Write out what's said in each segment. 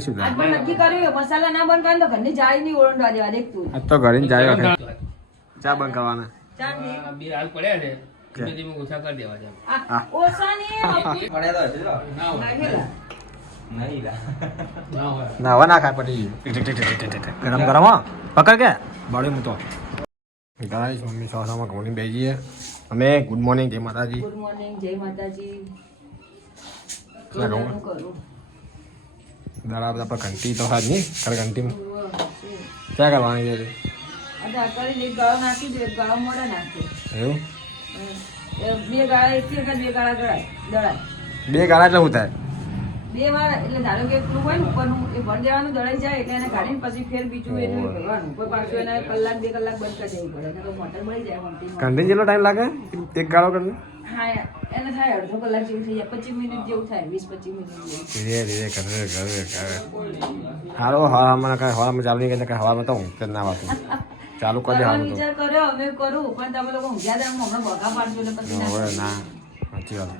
શું આજ થાય? પણ નક્કી કર્યું મસાલા ના બંધ તો ઘરની જાળી નહીં ઓળંડવા દેવા દેખ તો ઘરે જાય વખત. ચા બંધ કરવાના. ચાલ ને. આ બે હાલ પડ્યા છે. ધીમે ધીમે ઓછા કરી દેવા છે. ઓછા ને હપી. ના હોય. ના ના ખાય પડી ગરમ ગરમ પકડ કે. બાળી હું તો ગાઈસ મમ્મી સાસામાં ઘઉંની બે અમે ગુડ મોર્નિંગ જય માતાજી. ગુડ મોર્નિંગ જય માતાજી. દાડા બધા પર ઘંટી તો હાજ નહીં ખરે ઘંટીમાં. ક્યાં કરવાની છે? બે ગાળા એટલે શું થાય? બે વાર એટલે ધારો કે હોય ને ઉપરનું એ ભર દેવાનું દળાઈ જાય એટલે એને કાઢીને પછી ફેર બીજું એનું ભરવાનું. કોઈ પાછું એને કલાક બે કલાક બંધ કરી દેવું પડે. નકર મોટર બળી જાય ઘંટી જેટલો ટાઈમ લાગે? એક ગાળો કરીને? હા એને થાય અડધો કલાક જેવું થઈ જાય. પચીસ મિનિટ જેવું થાય વીસ પચીસ મિનિટ ધીરે ધીરે કરે કરે કરે. હારો હવામાં કાંઈ હવામાં ચાલુ નહીં કરે હવામાં તો હું જ ના વાતું ચાલુ કરી દેવાનું વિચાર કર્યો હવે કરું પણ તમે લોકો ઊંઘ્યા હતા હમણાં બગા પાડજો એટલે પછી ના ના સાચી વાત.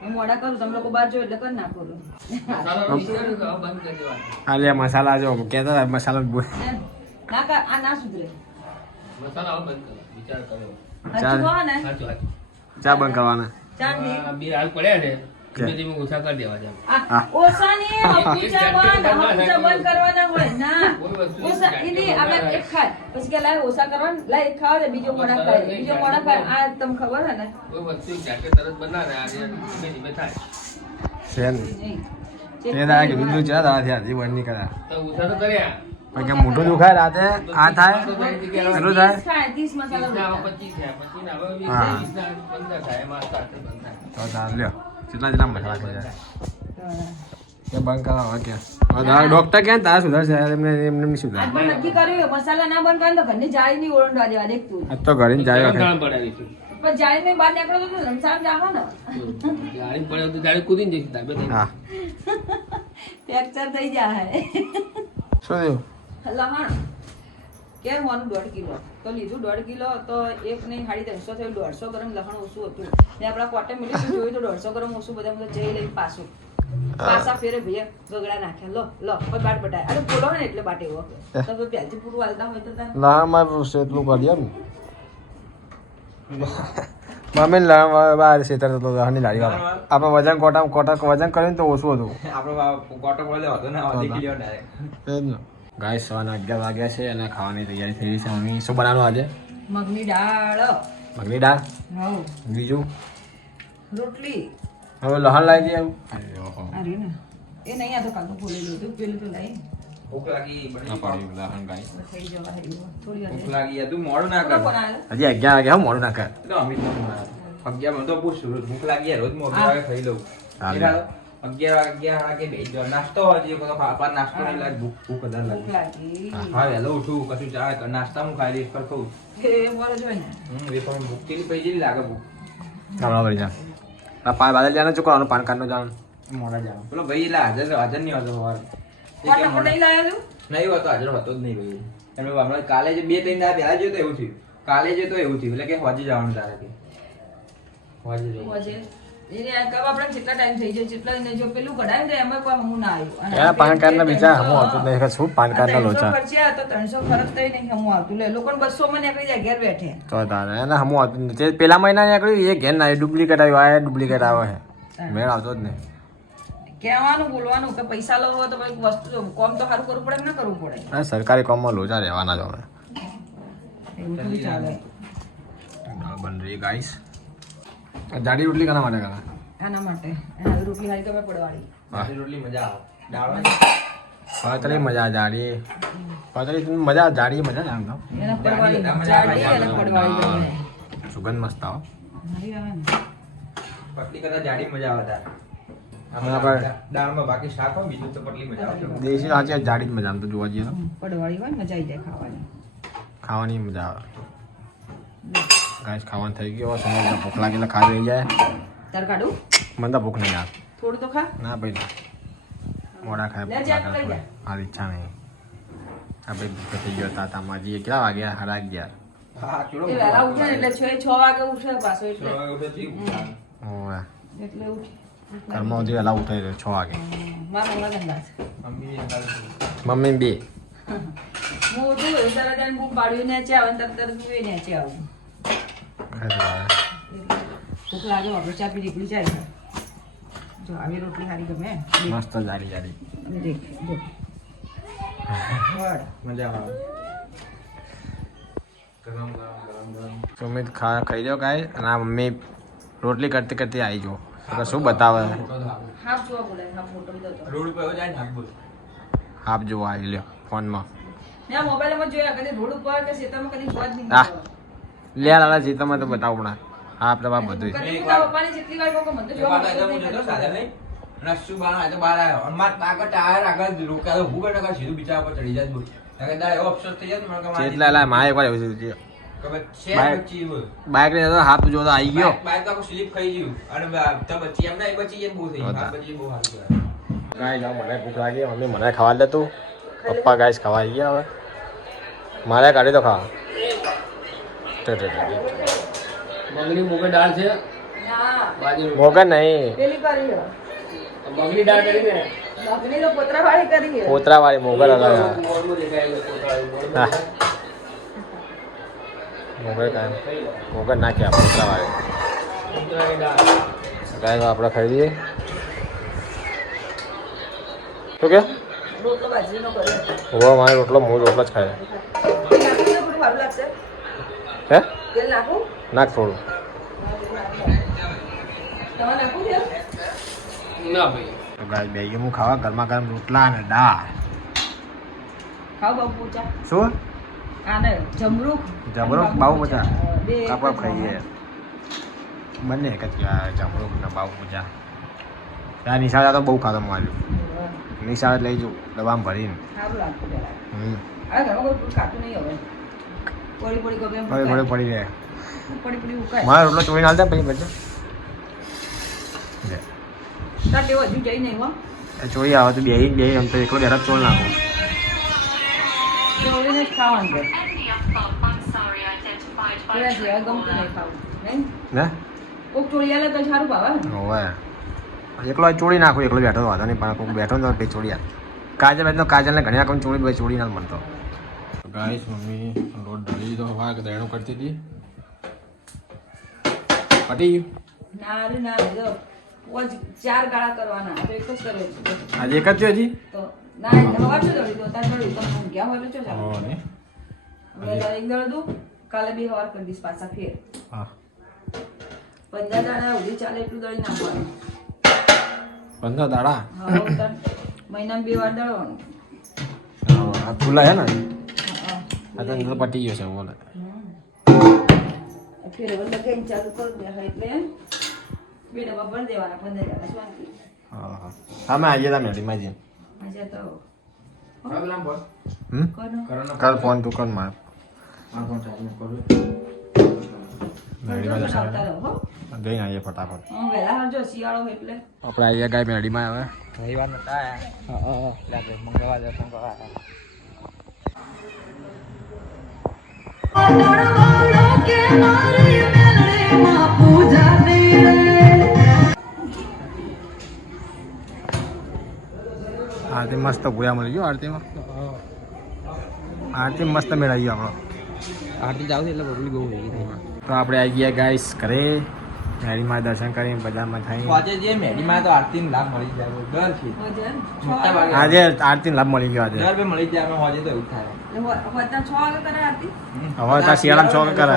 હું મોડા કરું તમે લોકો બહાર જો એટલે કરી નાખો. તો. મસાલો કરી જો કહેતા હતા મસાલો ના કા આ ના સુધરે. મસાલા બંધ કરો વિચાર કર્યો. હજુ ને સાચું સાચું ચા બંધ કરવાના. ને આ બે હાલ પડ્યા છે. ધીમે ધીમે ઓછા કરી દેવા છે. ઓછા ને હપીચા બંધ હપીચા બંધ કરવાના હોય. ના. ઓછા એની આપણે એક ખાય. પછી કે લાય ઓછા કરવાનું. લાય એક ખાવા દે બીજો મોડા ખાય. બીજો મોડા ખાય. આ તમને ખબર છે ને? કોઈ વસ્તુ જાતે તરત બનાવે. આજે ધીમે ધીમે થાય. શેન નહીં. તે દાડા કીધું તું ચા દાડા થયા હજી બંધ નહીં કર્યા. તો ઓછા તો કર્યા. કે મોઢું દુખાય રાતે આ થાય એટલું થાય. હા. તો તાર લ્યો કેટલા જેટલા જાય. બંધ કરાવો કે. ડોક્ટર ક્યાં તારા સુધરશે? એમને એમને એમને આજ સુધાર નક્કી કર્યું મસાલા ના બંધ કરે તો ઘરની જાળી નહીં ઓળંડવા દેવા દેખ તું તો ઘરે જાય પણ જાળી માં બહાર નીકળો તો રમસામ જાહો ને. ગાડી પડે તો ગાડી કૂદીને જઈશું હા. ફ્રેક્ચર થઈ જાય શું થયું? લહણ કેમ હોવાનું દોઢ કિલો? તો લીધું દોઢ કિલો તો એક નહીં સાડી ત્રણસો થયું. દોઢસો ગ્રામ લહણ ઓછું હતું. ને આપણા કોટે મિલી જોયું તો દોઢસો ગ્રામ ઓછું બધા બધા જઈ લઈ પાછું. પાછા ફેરે ભૈયા ગગડા નાખ્યા. લો લો કોઈ બાટ બટાય. અરે બોલો ને એટલે બાટે એવો. તો કોઈ પહેલથી પૂરું હાલતા હોય તો ના મારે એટલું કાઢ્યા ને. મમ્મી બહાર સેતર હતો હની લારી વાળો. આપણે વજન કોટા કોટા વજન કરીને તો ઓછું હતું. એ જ ને. ગાય સવારના અગિયાર વાગ્યા છે અને ખાવાની તૈયારી થઈ રહી છે મમ્મી. શું બનાવવાનું આજે? મગની દાળ. મગની દાળ? બીજું? રોટલી. હવે લહણ લાવી દે એવું? અરે ને. એ નહીં આ તો કાલ તો ભૂલી હતું. પેલું તો લઈ. ના પડ્યું લહણ ગાય થઈ જવા હેડ્યું. થોડી વાર ભૂખ લાગી મોડું? હજી અગિયાર મોડું ના કર. અગિયાર તો પૂછ ભૂખ રોજ હું. ખાઈ લઉં. અગિયાર અગિયાર વાગે. નાસ્તો હોય તો પાપા નાસ્તો નહીં લાગે ભૂખ ભૂખ લાગે. હા વહેલો ઉઠું કશું ચા નાસ્તા હું ખાઈ લઈશ પર ખાઉં એ હમ એ પણ ભૂખ જેવી લાગે ભૂખ. કામડા કરી જા આ પાન બાદલ પાન કાર્ડનું જાણ. મોડા જાવ પેલો ભાઈ એટલે હાજર હાજર નહીં હોતો સવારે. એ કોણ નંબર મોડા- નહીં લાવ્યો તું? નહીં હોતો હાજર હોતો જ નહીં ભાઈ. એમ હમણાં કાલે જે બે ત્રણ દાડા પહેલા જોયો તો એવું થયું. કાલે જે તો એવું થયું એટલે કે હોજે જવાનું તારે કે. હોજે હોજે. એમાં કોઈ ના પાન બીજા હમું આવતું નહીં શું પાન કાર્ડના ત્રણસો લોચા? ત્રણસો ખર્ચ થઈ નહીં હમું આવતું. લે લોકોને બસો માં નીકળી જાય ઘેર બેઠે. તો તારે એને હમું હતું જ પેલા મહિના નીકળ્યું એ ઘેર ના ડુપ્લિકેટ આવ્યું આ ડુપ્લિકેટ આવે છે. મેળ આવતો જ નહીં. કહેવાનું બોલવાનું કે પૈસા લો હોય તો ભાઈ વસ્તુ કોમ તો સારું કરવું પડે ના કરવું પડે? સરકારી કોમમાં લોચા રહેવાના જ હવે. એવું તો ચાલે. બન રહી ગાઈસ જાડી રોટલી કના માટે કરા આના માટે. રોટલી હારી તમે પડવાળી જાડી રોટલી મજા આવે. ડાળવાની પાતળી મજા જાડી. પાતળી તો મજા જાડી મજા જાણ તો. એના પડવાળી જાડી અને પડવાળી સુગંધ મસ્ત આવો. પટલી કરતા જાડી મજા આવે દાળ દાળમાં બાકી શાક હોય બીજું તો પટલી મજા આવે. દેશી જાડી જ મજા આમ તો જોવા જઈએ તો. પડવાળી હોય મજા આવી જાય ખાવાની. ખાવાની મજા આવે. ગાઈસ ખાવાનું થઈ ગયો સમય ભૂખ લાગી એટલે ખાઈ લઈ જાય. તાર કાઢું? મને તો ભૂખ નહીં યાર થોડું તો ખા. ના ભાઈ ના. મોડા ખાય લે ભૂખ જા, લઈ જા. થોડી. ઈચ્છા નહીં. આ ભાઈ ભૂખ થઈ ગયો તાતામાં હજી કેટલા વાગ્યા સાડા ગયા? એ ને મમ્મી એ બે. હું ઉઠું તરત બૂમ પાડ્યું ને ને તરત એ નેચે આવું. ભૂખ લાગે આપણે ચા પી નીકળી જાય જો આવી રોટલી સારી ગમે. મસ્ત જારી જારી દેખ જો મજા આવે. ગરમ ગરમ ગરમ ગરમ. સુમિત ખા ખાઈ લો કાંઈ અને આ મમ્મી રોટલી કરતી કરતી આવી જો તો શું બતાવે? હાફ જોવા આવી લ્યો ફોનમાં. મેં મોબાઈલમાં જોયા કદી રોડ ઉપર કે ખેતરમાં કદી જોવા જ નહીં આહ. મળતો. લે લાલા જીતમાં તો બતાવો પણ હા આપણે બાપ બધું બાઈક હું તારા પપ્પાની જેટલી વાર કહું કે મને તો જોવા એમાં તો મળતું જ તો બહાર આવ્યો. અને માર આગળ ટાયર આગળ રોકાયો. ઊભું કરીને આગળ સીધું બિચારા પર ચડી જાય બોલ. કે દાડા એવો અફસોસ થઈ જાય મને કે મારી એટલે લાલા મારે એકવાર એવું થયું હતું. કે ભાઈ છે બાઈક- બચી બોલ. બાઇક લઈને જતો હાથ જોતો આવી ગયો બાઈક- બાઈક તો આખું ખાઈ ગયું. અને તો બચી એમ ના, બચી જાય બહુ થઈ ગયું. બચી બહુ સારું ગાય જાઓ મને ભૂખ લાગી મમ્મી મને ખાવા દે તું પપ્પા ગાય ખવાઈ ગયા હવે મારે કાઢી તો ખાવા મગની મુગર દાળ છે? બાજરી. નહીં. પેલી કરી મગની દાળ કરી ને બાપની તો પોતરા વાળી કરી પોતરા વાળી મોગર અલગ હા. મોગર કાંઈ મોગર નાખ્યા પોતરા વાળી કાંઈ દાળ. આપણે ખરીદીએ શું કે. હોવા મારે રોટલો હું રોટલો જ ખાય. હે? નાખું? થોડું. ના ભાઈ. તો ગાય બે હું ખાવા ગરમા ગરમ રોટલા અને દાળ. શું? આને જમરૂખ. જમરૂખ, અને બાબુ પોચા. બે એક જ કાપા ખાઈએ. બંને એક જ ને બાવ પૂજા ત્યાં નિશાળે તો બહુ ખાતો માર્યું નિશાળે લઈ જવું દવામાં ભરીને. સારું લાગતું હમ. આ ઘરમાં કોઈ ખાતું નહીં હવે. પડી પડી ગમે પડી ફળી પડી રહે પડી પડી ઉકાય. મારે રોટલો ચોરી દે પછી બચો લે. તાર ટેવ હજુ જઈ નહીં હો. એ ચોરી આવે તો બે બે એમ તો એકલો ઘરે ચોર નાખું ચોરીને જ ખાવાનું છે. પેલા જેવા ગમતું નહીં ખાવું. ને કોક ચોરી આલે તો સારું ભાવે હોવે એકલો ચોરી નાખું એકલો બેઠો તો વાંધો નહીં પણ બેઠો ને તો પછી ચોરી કાજલ કાજલને ઘણી વાર ચોરી પછી ચોરી ના બનતો ગાઈસ મમ્મી લોટ ઢળી તો હવા દેણું કરતી હતી. પટી ગયું? ના રે ના જો. પોંચ ચાર ગાળા કરવાના તો એક જ કર્યો છે. આજે એક જ થયો હજી? તો ના હવા શું દળી દો તાર દળી તો હું ક્યાં હોય તો ચાલો હો ને. હવે એક દળ દઉં કાલે બે હવાર કરી દઈશ પાછા ફેર. હા. પંદર દાડા સુધી ચાલે એટલું દળી નાખવાનું. પંદર દાડા? હા મહિનામાં બે વાર દળવાનું આ ખુલ્લા હે ને. હા, આ તો પટી ગયો છે બોલે હા. ફેર હવે લગાઈને ચાલુ કરી દે હા, એટલે બે ડબ્બા ભરી દેવાના પંદર દાડા શાંતિ હા હા હા મેં આવીએ તા મેડીમાં જઈને આજે તો કર ફોન તું કર માર જઈને આવીએ ફટાફટ આપણે આવીએ ગાય મેડીમાં આવે રવિવાર નતા મંગળવાર લાગે મંગળવાર દર્શન કરવા આયા. આરતી મસ્ત ભૂયા મળી ગયો આરતીમાં. આરતી મસ્ત મેળાઈ ગયો આપણો. આરતી જાવ એટલે બબલી બહુ થઈ ગઈ. તો આપણે આવી ગયા ગાઈસ ઘરે. મેરીમાં દર્શન કરીને બજારમાં થાય આજે જે મેડીમાં તો આરતી લાભ મળી જાય દર છ. આજે આરતી લાભ મળી ગયો આજે. દર મળી જાય આજે તો એવું થાય. વધતા છ વાગે કરે આરતી? હવે ત્યાં શિયાળામાં છ વાગે કરે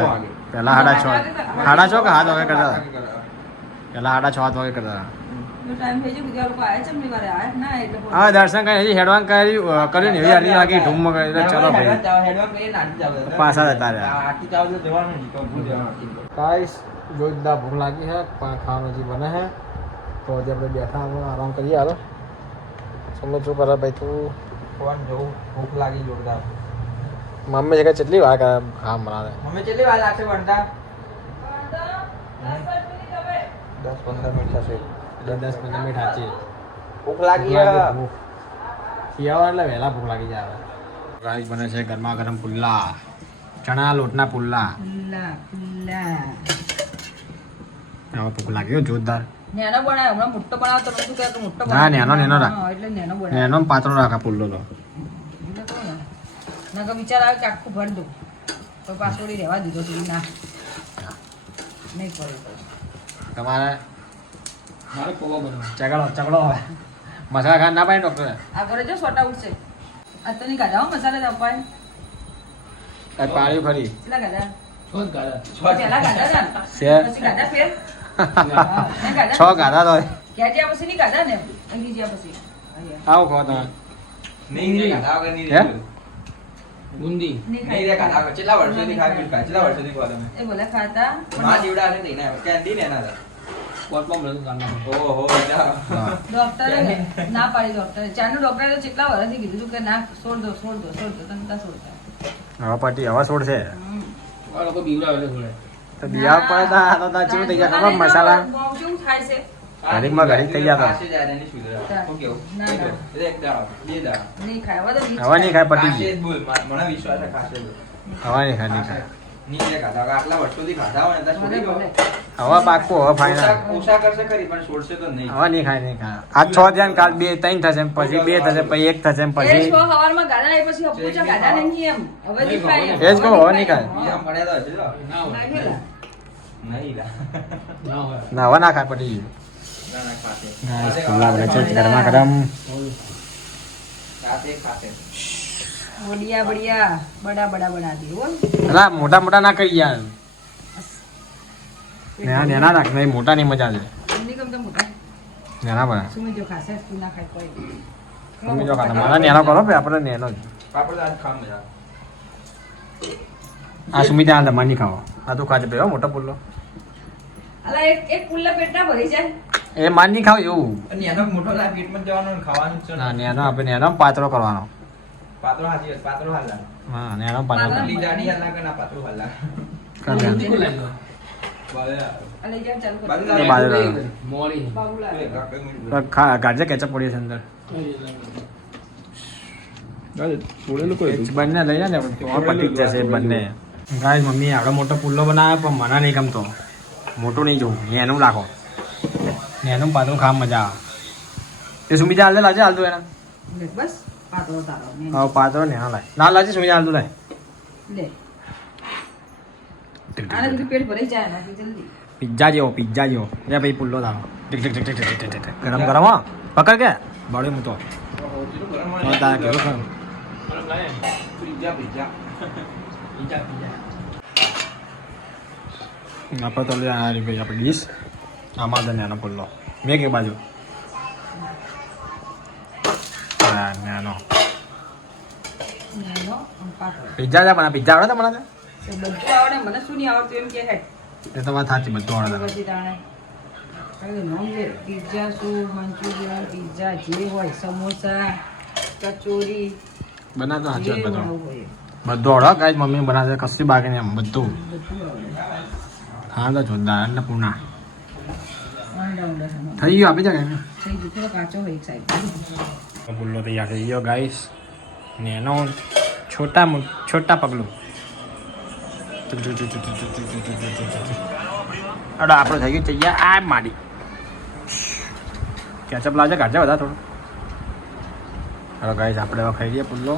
પહેલા સાડા છ સાડા છ કે સાત વાગે કરતા પહેલા સાડા છ સાત વાગે કરતા જો ટાઈમ થઈ ગયો બીજા લોકો આવ્યા છે એમની વારે. આવ્યા જ ના એટલે બોલો. હા દર્શન કરીને હજી હેડવાન કર્યું કર્યું ને એવી આરતી લાગી ઢૂમમાં કરી એટલે ચલો ભાઈ. હેડવાન કહીએ ને આરતી જાવ તો. પાછા જતા રહ્યા. આરતી જાવ તો જવાનું નહીં તો ભૂલ જવાનું આરતી તો. ગાઈસ જોરદાર ભૂખ લાગી છે પણ ખાવાનું હજી બને છે. તો હજી આપણે બેઠા હવે આરામ કરીએ હાલો. સમજ શું કરે ભાઈ તું? ફોન જોઉં ભૂખ લાગી જોરદાર. મમ્મી જગ્યા કેટલી વાર કરે હા બનાવે અમે કેટલી વાર લાગશે વણતા દસ પંદર મિનિટ થશે. દસ પંદર મિનિટ સાચી ભૂખ લાગી શિયાળા એટલે વહેલા ભૂખ લાગી જાય રાઈસ બને છે ગરમા ગરમ પુલ્લા ચણા લોટના પુલ્લા. પુલ્લા પુલ્લા. હવે ભૂખ લાગી હો જોરદાર. નેનો બનાવ્યો હમણાં મોટો બનાવ્યો તો નતું કે મોટો ના. નેનો, નેનો રાખ. એટલે નેનો બનાવ્યો નેનો પાતળો રાખા પુલ્લો તો. એટલે. નકર વિચાર આવે કે આખું ભરી દઉં. તો પાછોડી રહેવા દીધો તું ના. નહીં પડે તમારે? મારે પૌવા બનવા ચગડો ચગડો હવે. મસાલા ખાન ના પાડે ડોક્ટર આ કરે જો સોટા ઉઠશે આ તો નહીં ગાધા મસાલા જ અપાય. કઈ પાડ્યું ફરી. કેટલા ગાધા? છે. ગાધા તો. આવો ખો તમે. નહીં નહીં. બુંદી નહીં નહીં રે વગર. કેટલા વર્ષોથી ખાય પીટ કેટલા વર્ષોથી ખાવ તમે? એ બોલે ખાતા. માં જીવડા છે ને ઓહો ડોક્ટરે ના પાડી ડોક્ટરે. ચારનું ડોક્ટરે તો કેટલા વર્ષથી કીધું કે ના છોડ દો છોડ દો છોડ દો તમે ત્યાં છોડતા હવે પટી હવે છોડશે લોકો બીવડાવે એટલે તો દિયા પડે તા આ તો તા ચેવું થઈ ગયા. ખબર મસાલા? બહુ કેવું થાય છે? ઘડીકમાં ઘડીક થઈ જતા હવા ખાશે જ યાર એની સુધરા. શું કેવું? ના, ના. એક દાડો, બે દાડો. નહીં ખાય હવે હવે પટી ખાશે ગયું જ બોલ. મા- મને વિશ્વાસ ખાશે જ. હવે નહીં ખાય નહીં દો. ભલે હવે ફાઈનલ નહીં ખાય નહીં ખાય આ છ ધ્યાન કાલ બે ત્રણ થશે પછી બે થશે પછી એક થશે પછી છ હવારમાં ગાડા એ હવે જ કહું, હવે નહીં ખાય. ના હોય ના ખાય પડી ગયું ના, ના. ગાઈસ ખાશે, છે ગરમા ગરમ. બઢિયા બઢિયા બડા બડા બડા દે હો. અલા મોટા મોટા ના કરી યાર નેના નેના રાખ નહીં મોટા નહીં મજા છે એમની ગમતા મોટા? નેના બડા સુમી જો ખાશે તું ના ખાય કોઈ. સુમી જો ખાતા મારા નેનો કરો ભાઈ આપણે નેનો જ. પાપડ આજ ખામ મજા આ સુમિતા હાલ દમાની નહીં ખાવો. આ તું ખાજે ભાઈ મોટો પુલ્લો. અલા એક એક પુલ્લા પેટના ભરી જાય. એ માન નહીં ખાવ એવું. અને એનો મોટો લાય પેટમાં જવાનો ને ખાવાનું છે ના. નેનો આપણે નેનો પાતળો કરવાનો. પાતળો હાજી પાતળો હાલ હા નેનો પાતળો જાડી હાલ લાગે ના પાતળો હાલા કર નેનો. ચીકુ લાગ્યો ભલે. આ. લઈ બાજુ કરો? એ લાગે. બાજુ લાગે. બાબુલા એ કાકા મિનિટ. તો ખા ગાજે કેચપ પડી છે અંદર. બંને લઈ જાય ને તો પટી જશે બંને. ગાય મમ્મી આગળ મોટો પુલ્લો બનાવ્યો પણ મને નહીં ગમતો. મોટું નહીં જોવું એનું રાખો. એનું પાતળું ખામ મજા આવે એ સુમિતા હાલ લાજે હાલ દો એના બસ પાતળો તારો હા પાતળો ને હા લાય ના લાજે સુમિતા હાલ દો લાય લે જલ્દી પિઝ્ઝા જેવો લે ભાઈ પુલ્લો તારો ટીક ટીક ટીક ટીક. ગરમ ગરમ હા પકડ કે બાળી મૂતો પીઝા, પીઝા. આપણે તો લે આ ભાઈ આપણી ડીશ આમાં તો નાનો પુલ્લો મેં કે બાજુ? નાનો. પિઝા જા મને પિઝ્ઝા આવડે તમને? બધું આવડે મને શું નહીં આવડતું એમ કે હે. એ તો વાત સાચી બધું આવડે તમને. પિઝા શું? મંચુરિયન પિઝા જે હોય સમોસા કચોરી. બનાવતો સાચી વાત બધું. બધું આવડે કાંઈ મમ્મી બનાવે કશું બાકી નહીં બધું. હા તો જોરદાર અન્નપૂર્ણા. થઈ ગયો આપી જાય થઈ ગયું થોડો કાચો હોય એક સાઈડ તૈયાર થઈ ગયો ગાઈસ ને એનો છોટા છોટા પગલું અડો આપણે થઈ ગયું તૈયાર આ માડી કેચઅપ લાવજે કાઢજે બધા થોડું હલો ગાઈસ આપણે હવે ખાઈ લઈએ પુલ્લો